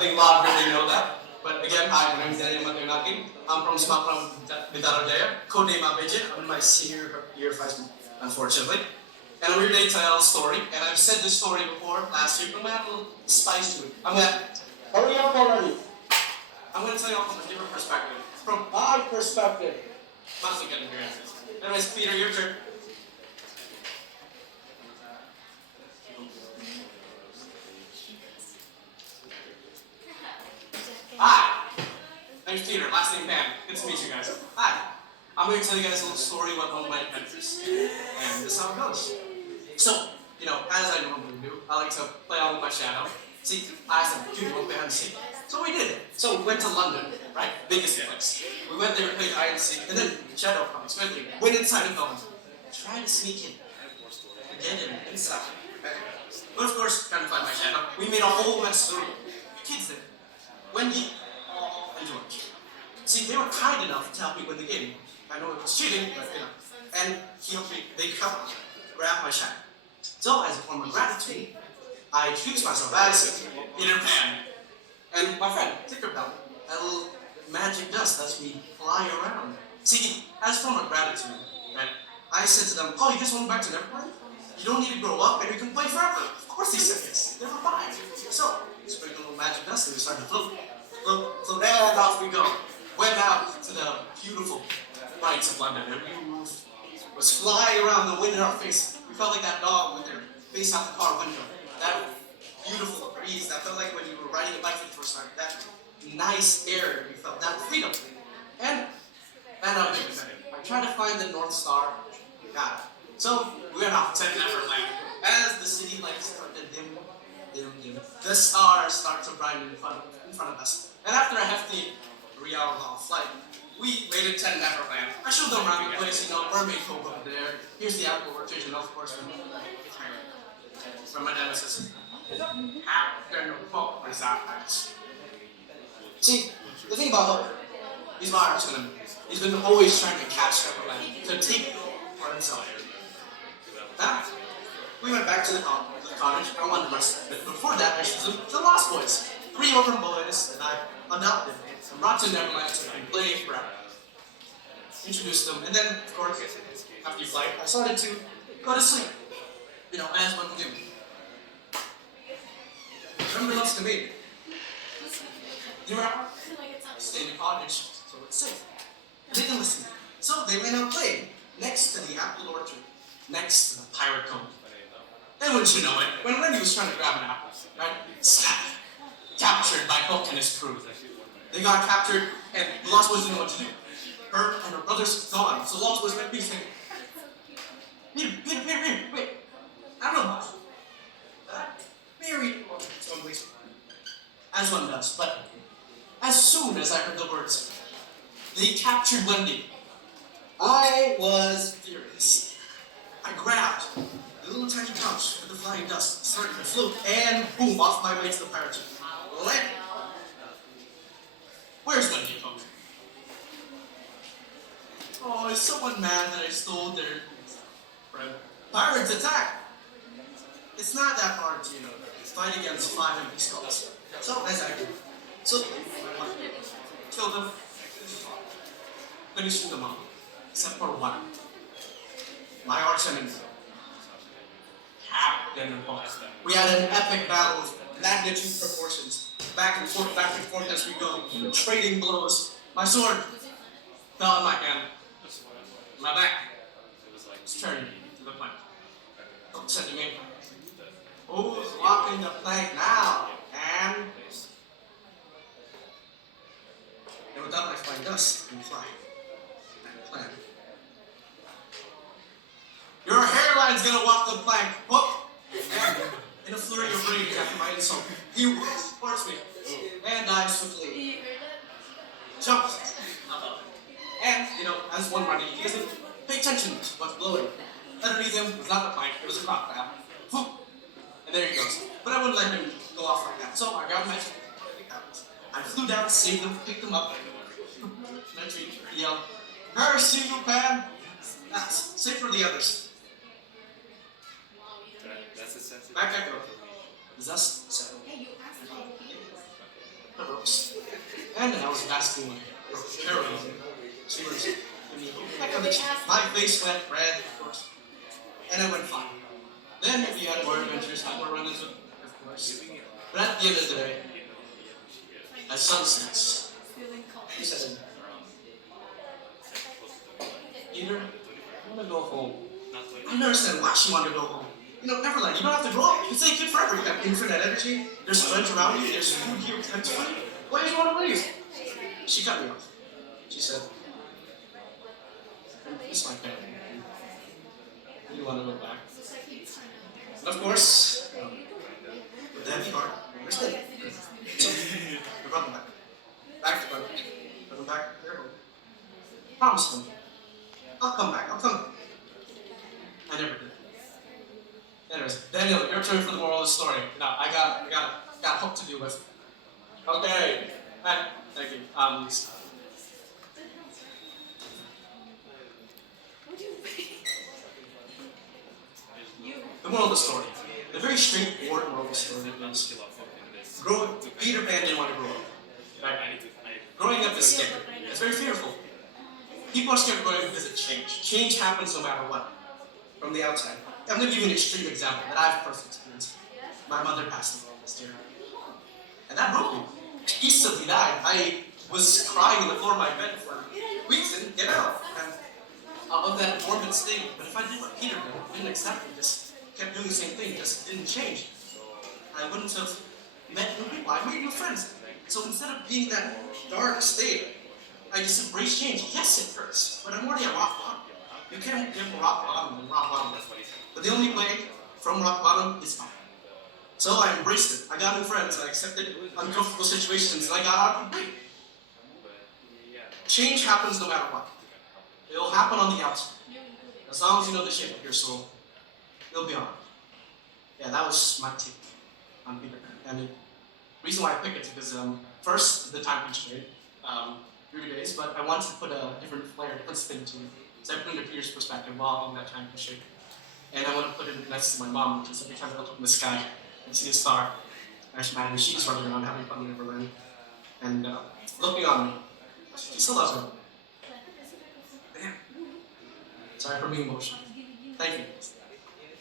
think a lot of you know that. But again, hi, my name is Daniel Matunaki. I'm from Sumatera Bitarajaya, codename Abhijit. I'm in my senior year of high school, unfortunately. And I'm here today to tell a story. And I've said this story before last year, but I'm gonna add a little spice to it. Hurry up already. I'm gonna tell you all from a different perspective. From my perspective. Must get your answers. Anyways, Peter, your turn. Hi. Name's Peter, last name Pam. Good to meet you guys. Hi. I'm going to tell you guys a little story about one of my adventures. And this is how it goes. So, as I normally do, I like to play on with my shadow. See, I asked them, do you want to play hide and seek? So we did. So we went to London, right? Biggest place. We went there and played hide and seek, and then Shadow comes quickly, went inside and phone. Trying to sneak in. Get him inside. But of course, trying to find my shadow. We made a whole mess of the room. The kids there. Wendy, and George. See, they were kind enough to help me win the game. I know it was cheating, but And he helped me, they helped grab my shadow. So, as a form of gratitude, I introduced myself as Peter Pan. And my friend, Tinkerbell, that little magic dust lets me fly around. See, as a form of gratitude, right, I said to them, oh, you just went back to Neverland? You don't need to grow up and you can play forever. Of course they said yes. They were fine. So, sprinkle a little magic dust and we started to float. Float, and off we go. Went out to the beautiful lights of London. And we was flying around the wind in our face. We felt like that dog with their face out the car window. That beautiful breeze that felt like when you were riding a bike for the first time. That nice air we felt, that freedom. And I tried to find the North Star. Got it. So we went off to Neverland. As the city lights started to dim, the stars start to brighten in front of us. And after a hefty 3-hour-long flight, we made it to Neverland. I showed them around the place, mermaid folk over there. Here's the apple orchard, of course, from my nemesis. There no fault is that house. See, the thing about Hope, he's my arch enemy. He's been always trying to catch Neverland, to take it for himself. We went back to the cottage. I wanted to rest. But before that, I showed them the Lost Boys. 3 orphan boys that I adopted and brought to Neverland so they could play forever. Introduced them, and then, of course, after flight, I started to go to sleep. As one would do. Unbeknownst to me, stay in the cottage, so it's safe. They didn't listen. So they went out playing next to the apple orchard, next to the pirate cove. And wouldn't you know it, when Wendy was trying to grab an apple, right? Snap! Captured by Hook and his crew. They got captured, and the Lost Boys didn't know what to do. Her and her brother's gone, so the Lost Boys went peaceful. Peter, wait. I don't know much. Very as one does, but as soon as I heard the words, they captured Wendy, I was furious. I grabbed the little tiny pouch with the flying dust, started to float, and boom, off my way to the pirate ship. Land. Where's Wendy from? Oh, is someone mad that I stole their friend? Pirates attack! It's not that hard to, fight against 5 empty skulls. So, as I do. So, killed them, finished them up, except for one. My arch enemy. Captain Hook. We had an epic battle of magnitude proportions. Back and forth as we go, trading blows. My sword fell in my hand. My back was turned to the plank. Hook said to me, who's walking the plank now? And without my flying dust, and fly. And plan. Your hairline's gonna walk the plank. Hook! And in a flurry of rage after my insult, he forced me. And I swiftly jumped. And, as one running, he doesn't pay attention to what's blowing. Underneath him was not a plank, it was a crocodile. And there he goes. But I wouldn't let him go off like that. So I grabbed my I flew down, saved them, picked them up. And I yelled, "Mercy, you Pan!" That's same for the others. Back I go. Thus settled. And I was asking Carolyn, she was giving me a peck on the cheek. My face went red, of course, and I went fine. Then we had more adventures, had more run-ins, of course. But at the end of the day, at sunsets, she said, Peter, I want to go home. I don't understand why she wanted to go home. Neverland, you don't have to grow up. You can stay a kid forever. You got infinite energy. There's friends around you. There's food here times 20. Why do you want to leave? She cut me off. She said, it's my family. You want to go back. And of course, with a heavy heart, we're staying. So, we brought them back. Back to Burma. Brought them back to their home. Promise them. I'll come back. I'll come back. I never did. Anyways, Daniel, your turn for the moral of the story. Now, I got hope to deal with. Okay. Thank you. The moral of the story. The very straightforward moral of the story is Peter Pan didn't want to grow up. Right? Growing up is scary. It's very fearful. People are scared of growing up because of change. Change happens no matter what. From the outside. I'm going to give you an extreme example that I've personally experienced. My mother passed away this year. And that broke me. She instantly died. I was crying on the floor of my bed for weeks and didn't get out. And of that morbid state. But if I did what Peter didn't accept it, just kept doing the same thing, just didn't change, I wouldn't have met new people. I made new friends. So instead of being that dark state, I just embrace change. Yes, it hurts, but I'm already at rock bottom. You can't get from rock bottom and rock bottom. But the only way from rock bottom is up. So I embraced it. I got new friends. I accepted uncomfortable situations, and I got out completely. Change happens no matter what. It'll happen on the outside. As long as you know the shape of your soul, you'll be alright. Yeah, that was my take on Peter Pan. And the reason why I picked it is because first, the time constraint, 3 days, but I wanted to put a different flair, different spin to it. So I put it into Peter's perspective while in that time constraint. And I want to put it next to my mom, because every time I look up in the sky and see a star, actually, man, she's running around having fun in Neverland. And looking on me, she still loves me. Damn. Sorry for being emotional. Thank you.